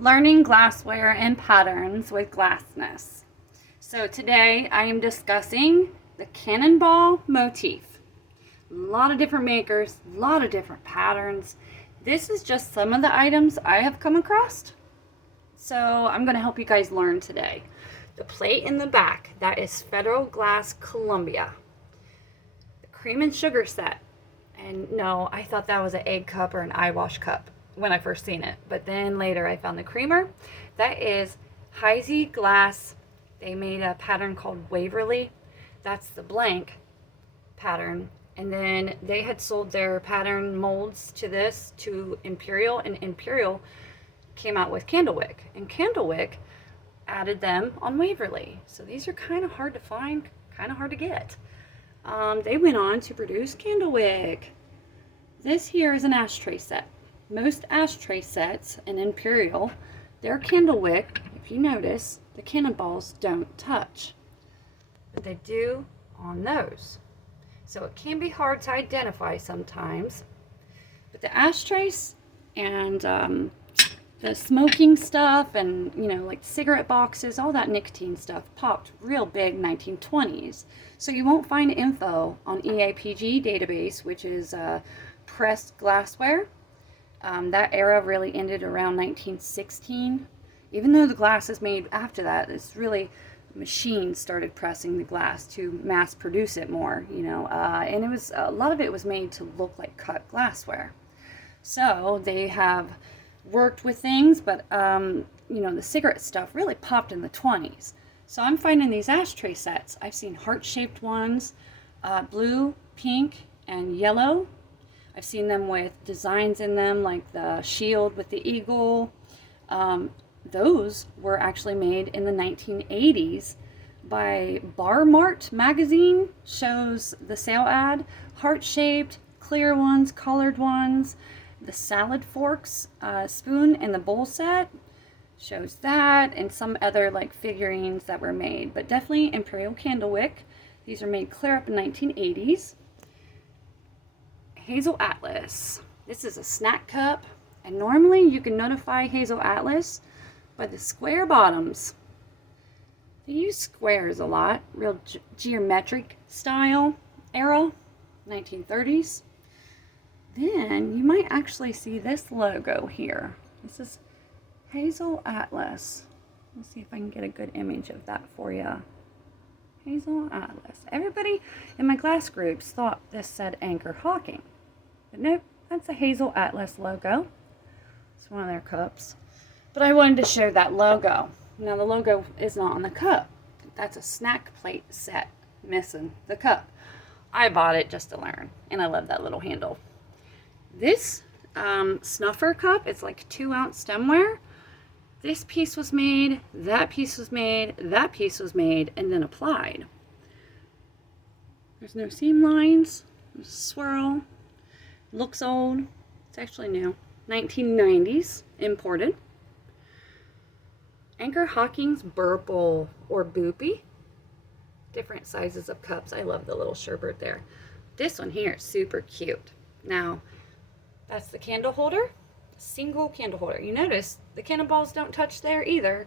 Learning glassware and patterns with glassness. So today I am discussing the cannonball motif. A lot of different makers, a lot of different patterns. This is just some of the items I have come across. So I'm going to help you guys learn today. The plate in the back, that is Federal Glass Columbia. The cream and sugar set. And no, I thought that was an egg cup or an eye wash cup when I first seen it, but then later I found the creamer. That is Heisey glass. They made a pattern called Waverly. That's the blank pattern, and then they had sold their pattern molds to this to Imperial, and Imperial came out with Candlewick, and Candlewick added them on Waverly. So these are kind of hard to find, kind of hard to get. They went on to produce Candlewick. This here is an ashtray set. Most ashtray sets in Imperial, their Candlewick, if you notice, the cannonballs don't touch, but they do on those. So it can be hard to identify sometimes, but the ashtrays and the smoking stuff and, like cigarette boxes, all that nicotine stuff popped real big 1920s. So you won't find info on EAPG database, which is pressed glassware. That era really ended around 1916. Even though the glass is made after that, it's really machines started pressing the glass to mass produce it more, and it was a lot of it was made to look like cut glassware. So they have worked with things, but the cigarette stuff really popped in the 20s. So I'm finding these ashtray sets. I've seen heart-shaped ones, blue, pink, and yellow. I've seen them with designs in them, like the shield with the eagle. Those were actually made in the 1980s by Bar Mart magazine. Shows the sale ad, heart-shaped, clear ones, colored ones. The salad forks, spoon, and the bowl set shows that, and some other like figurines that were made. But definitely Imperial Candlewick. These are made clear up in 1980s. Hazel Atlas. This is a snack cup, and normally you can notify Hazel Atlas by the square bottoms. They use squares a lot, real geometric style era, 1930s. Then you might actually see this logo here. This is Hazel Atlas. Let's see if I can get a good image of that for you. Hazel Atlas. Everybody in my glass groups thought this said Anchor Hocking. But nope, that's a Hazel Atlas logo. It's one of their cups. But I wanted to show that logo. Now the logo is not on the cup. That's a snack plate set missing the cup. I bought it just to learn, and I love that little handle. This snuffer cup, it's like 2-ounce stemware. This piece was made, that piece was made, that piece was made, and then applied. There's no seam lines. There's a swirl. Looks old. It's actually new. 1990s, imported. Anchor Hocking's Burple or Boopy. Different sizes of cups. I love the little sherbet there. This one here is super cute. Now, that's the candle holder. Single candle holder. You notice the cannonballs don't touch there either.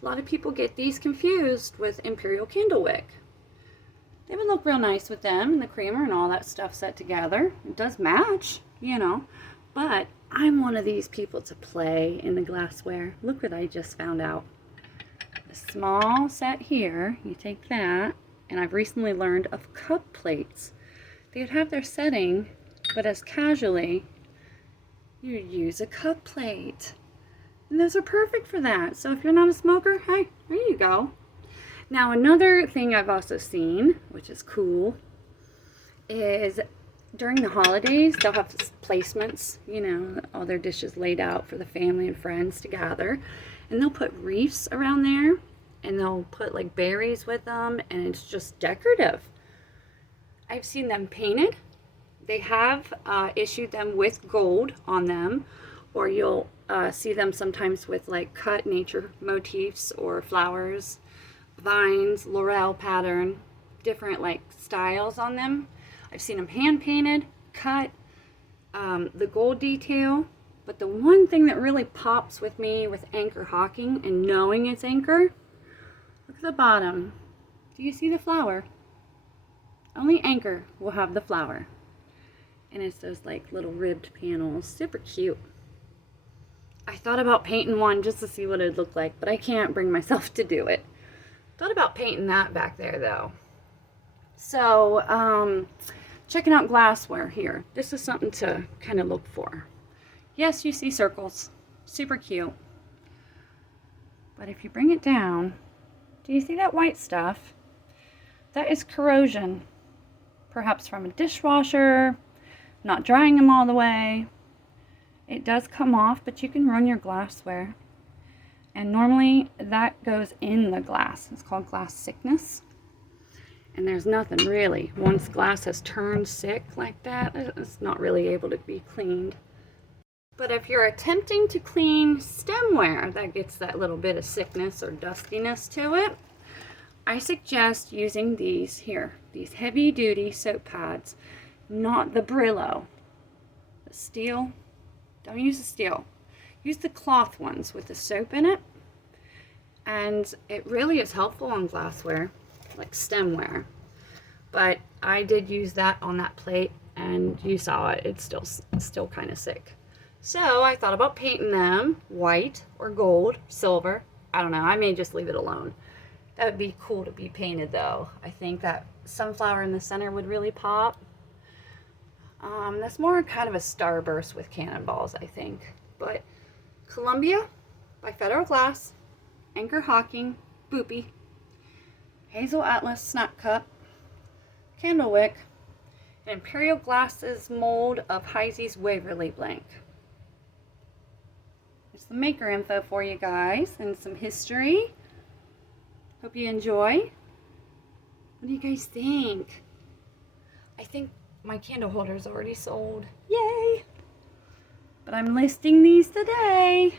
A lot of people get these confused with Imperial Candlewick. They would look real nice with them and the creamer and all that stuff set together. It does match, but I'm one of these people to play in the glassware. Look what I just found out. The small set here, you take that, and I've recently learned of cup plates. They would have their setting, but as casually, you use a cup plate. And those are perfect for that. So if you're not a smoker, hey, there you go. Now another thing I've also seen, which is cool, is during the holidays, they'll have placements, all their dishes laid out for the family and friends to gather. And they'll put wreaths around there, and they'll put like berries with them, and it's just decorative. I've seen them painted. They have issued them with gold on them, or you'll see them sometimes with like cut nature motifs or flowers, vines, laurel pattern, different like styles on them. I've seen them hand painted, cut, the gold detail, But the one thing that really pops with me with Anchor Hocking and knowing it's Anchor, look at the bottom. Do you see the flower? Only Anchor will have the flower. And it's those like little ribbed panels. Super cute. I thought about painting one just to see what it'd look like, but I can't bring myself to do it. Thought about painting that back there though. So, checking out glassware here. This is something to kind of look for. Yes, you see circles. Super cute. But if you bring it down, do you see that white stuff? That is corrosion. Perhaps from a dishwasher, not drying them all the way. It does come off, but you can run your glassware. And normally that goes in the glass. It's called glass sickness. And there's nothing really. Once glass has turned sick like that, it's not really able to be cleaned. But if you're attempting to clean stemware that gets that little bit of sickness or dustiness to it, I suggest using these here, these heavy duty soap pads, not the Brillo. The steel, don't use the steel. Use the cloth ones with the soap in it. And it really is helpful on glassware, like stemware. But I did use that on that plate and you saw it, it's still kind of sick. So I thought about painting them white or gold, silver. I don't know, I may just leave it alone. That would be cool to be painted though. I think that sunflower in the center would really pop. That's more kind of a starburst with cannonballs, I think. But Columbia by Federal Glass, Anchor Hocking, Boopy, Hazel Atlas Snap Cup, Candlewick, and Imperial Glasses mold of Heisey's Waverly Blank. There's the maker info for you guys and some history. Hope you enjoy. What do you guys think? I think my candle holder is already sold. Yay! But I'm listing these today.